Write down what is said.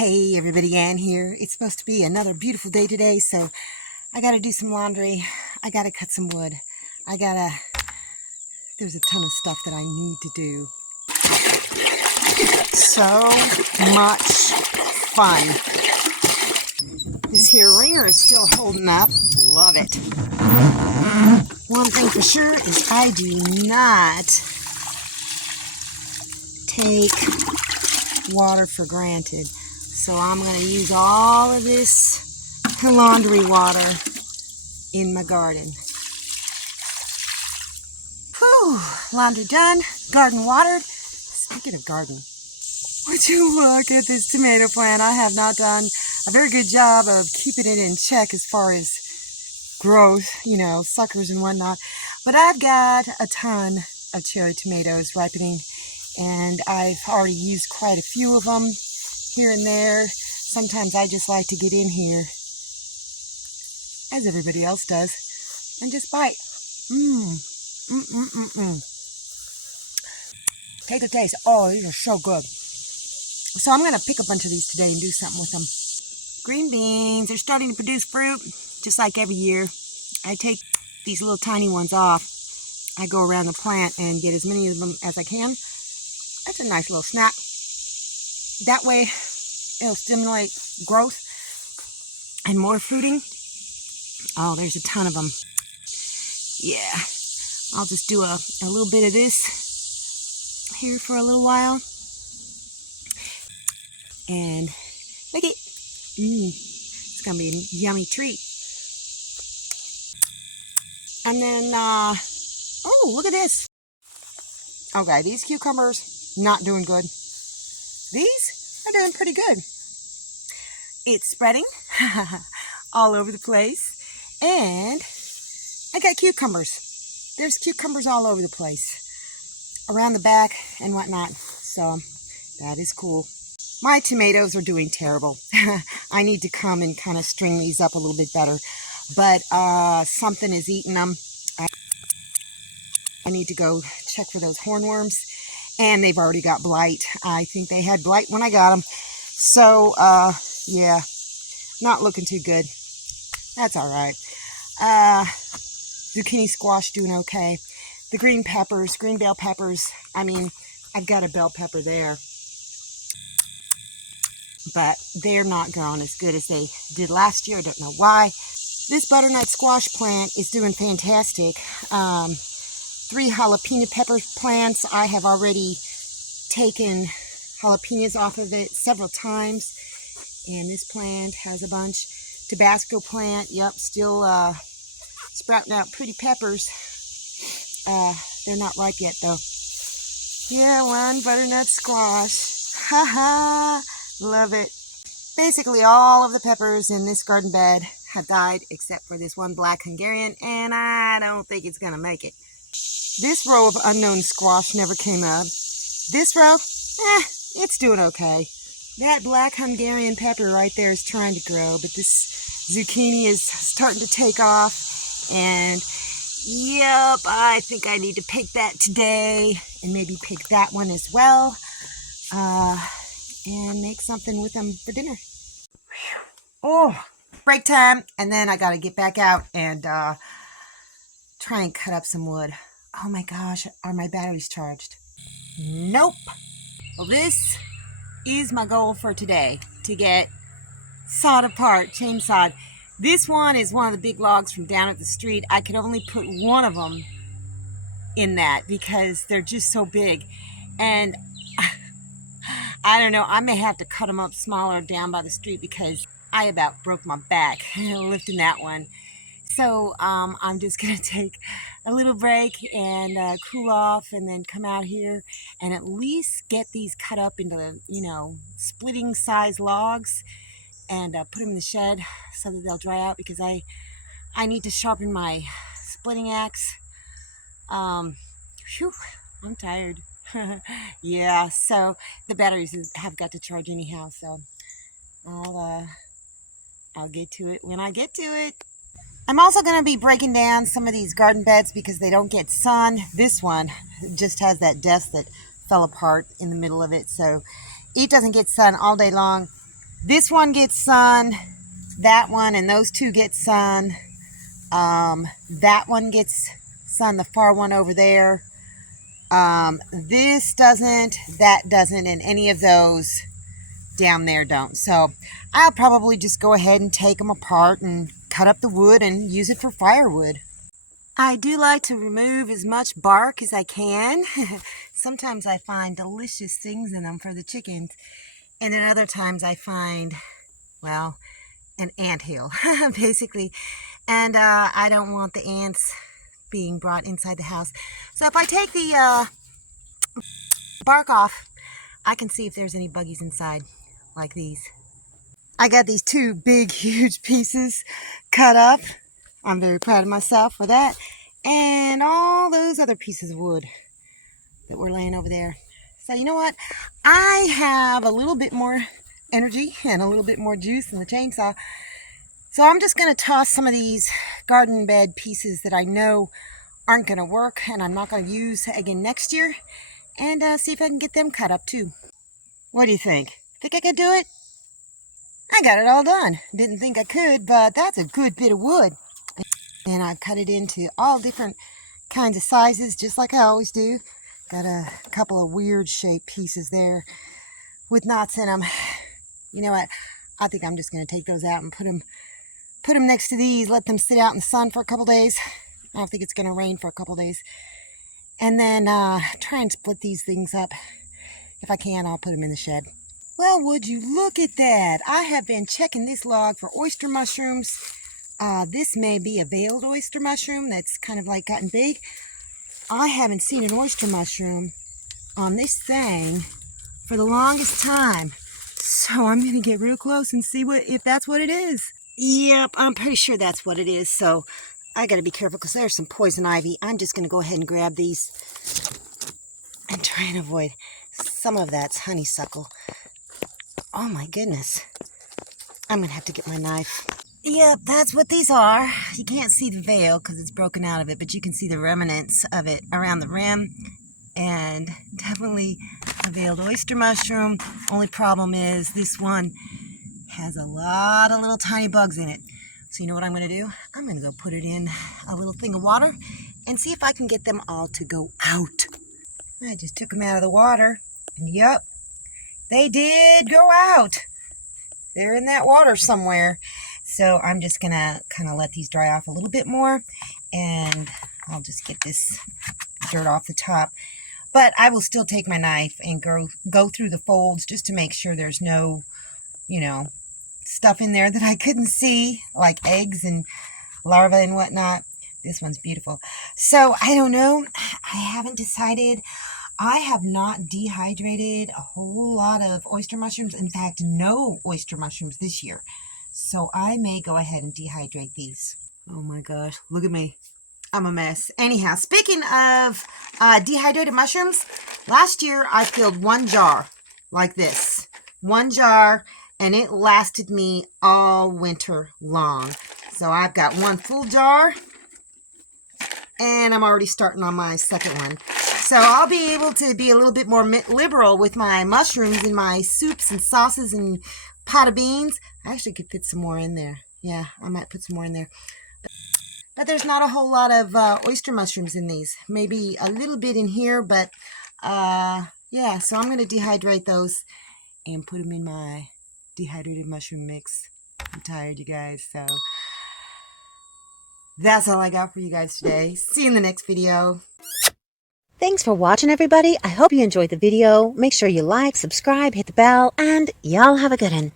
Hey everybody, Ann here. It's supposed to be another beautiful day today, so I gotta do some laundry. I gotta cut some wood. There's a ton of stuff that I need to do. So much fun. This here ringer is still holding up. Love it. One thing for sure is I do not take water for granted. So I'm going to use all of this laundry water in my garden. Whew, laundry done, garden watered. Speaking of garden, would you look at this tomato plant? I have not done a very good job of keeping it in check as far as growth, suckers and whatnot. But I've got a ton of cherry tomatoes ripening, and I've already used quite a few of them here and there. Sometimes I just like to get in here, as everybody else does, and just bite. Take a taste. Oh, these are so good. So I'm going to pick a bunch of these today and do something with them. Green beans are starting to produce fruit, just like every year. I take these little tiny ones off. I go around the plant and get as many of them as I can. That's a nice little snack. That way, it'll stimulate growth and more fruiting. Oh, there's a ton of them. Yeah, I'll just do a little bit of this here for a little while. And look it. It's going to be a yummy treat. And then, oh, look at this. Okay, these cucumbers, not doing good. These are doing pretty good. It's spreading all over the place. And I got cucumbers. There's cucumbers all over the place, around the back and whatnot. So that is cool. My tomatoes are doing terrible. I need to come and kind of string these up a little bit better. But something is eating them. I need to go check for those hornworms. And they've already got blight. I think they had blight when I got them. So, yeah, not looking too good. That's all right. Zucchini squash doing okay. The green peppers, green bell peppers, I mean, I've got a bell pepper there. But they're not growing as good as they did last year. I don't know why. This butternut squash plant is doing fantastic. 3 jalapeno pepper plants. I have already taken jalapenos off of it several times. And this plant has a bunch. Tabasco plant, yep, still sprouting out pretty peppers. They're not ripe yet though. Yeah, one butternut squash. Haha, love it. Basically all of the peppers in this garden bed have died except for this one black Hungarian, and I don't think it's gonna make it. This row of unknown squash never came up. This row, it's doing okay. That black Hungarian pepper right there is trying to grow, but this zucchini is starting to take off. And yep, I think I need to pick that today and maybe pick that one as well. And make something with them for dinner. Oh, break time. And then I got to get back out and try and cut up some wood. Oh my gosh, are my batteries charged? Nope. Well, this is my goal for today, to get sawed apart, chainsawed. This one is one of the big logs from down at the street. I could only put one of them in that because they're just so big. And I don't know, I may have to cut them up smaller down by the street because I about broke my back lifting that one. So I'm just going to take a little break and cool off and then come out here and at least get these cut up into, splitting size logs and put them in the shed so that they'll dry out because I need to sharpen my splitting axe. Phew, I'm tired. Yeah, so the batteries have got to charge anyhow, so I'll get to it when I get to it. I'm also going to be breaking down some of these garden beds because they don't get sun. This one just has that desk that fell apart in the middle of it, so it doesn't get sun all day long. This one gets sun, that one and those two get sun. That one gets sun, the far one over there. This doesn't, that doesn't, and any of those down there don't. So I'll probably just go ahead and take them apart and cut up the wood and use it for firewood. I do like to remove as much bark as I can. Sometimes I find delicious things in them for the chickens, and then other times I find, well, an anthill, basically. And I don't want the ants being brought inside the house. So if I take the bark off, I can see if there's any buggies inside, like these. I got these two big, huge pieces cut up. I'm very proud of myself for that. And all those other pieces of wood that were laying over there. So you know what? I have a little bit more energy and a little bit more juice in the chainsaw. So I'm just going to toss some of these garden bed pieces that I know aren't going to work and I'm not going to use again next year, and see if I can get them cut up too. What do you think? Think I could do it? I got it all done. Didn't think I could, but that's a good bit of wood. And I cut it into all different kinds of sizes, just like I always do. Got a couple of weird shaped pieces there with knots in them. You know what? I think I'm just going to take those out and put them next to these, let them sit out in the sun for a couple days. I don't think it's going to rain for a couple days. And then try and split these things up. If I can, I'll put them in the shed. Well, would you look at that? I have been checking this log for oyster mushrooms. This may be a veiled oyster mushroom that's kind of like gotten big. I haven't seen an oyster mushroom on this thing for the longest time. So I'm going to get real close and see if that's what it is. Yep, I'm pretty sure that's what it is. So I got to be careful because there's some poison ivy. I'm just going to go ahead and grab these and try and avoid. Some of that's honeysuckle. Oh my goodness. I'm going to have to get my knife. Yep, that's what these are. You can't see the veil because it's broken out of it, but you can see the remnants of it around the rim. And definitely a veiled oyster mushroom. Only problem is this one has a lot of little tiny bugs in it. So you know what I'm going to do? I'm going to go put it in a little thing of water and see if I can get them all to go out. I just took them out of the water, and yep, they did go out. They're in that water somewhere. So I'm just going to kind of let these dry off a little bit more, and I'll just get this dirt off the top. But I will still take my knife and go through the folds just to make sure there's no, stuff in there that I couldn't see, like eggs and larvae and whatnot. This one's beautiful. So I don't know. I haven't decided. I have not dehydrated a whole lot of oyster mushrooms. In fact, no oyster mushrooms this year. So I may go ahead and dehydrate these. Oh my gosh, look at me. I'm a mess. Anyhow, speaking of dehydrated mushrooms, last year I filled one jar like this. One jar, and it lasted me all winter long. So I've got one full jar, and I'm already starting on my second one. So I'll be able to be a little bit more liberal with my mushrooms in my soups and sauces and pot of beans. I actually could fit some more in there. Yeah, I might put some more in there. But there's not a whole lot of oyster mushrooms in these. Maybe a little bit in here, but yeah. So I'm going to dehydrate those and put them in my dehydrated mushroom mix. I'm tired, you guys, so that's all I got for you guys today. See you in the next video. Thanks for watching, everybody. I hope you enjoyed the video. Make sure you like, subscribe, hit the bell, and y'all have a good one.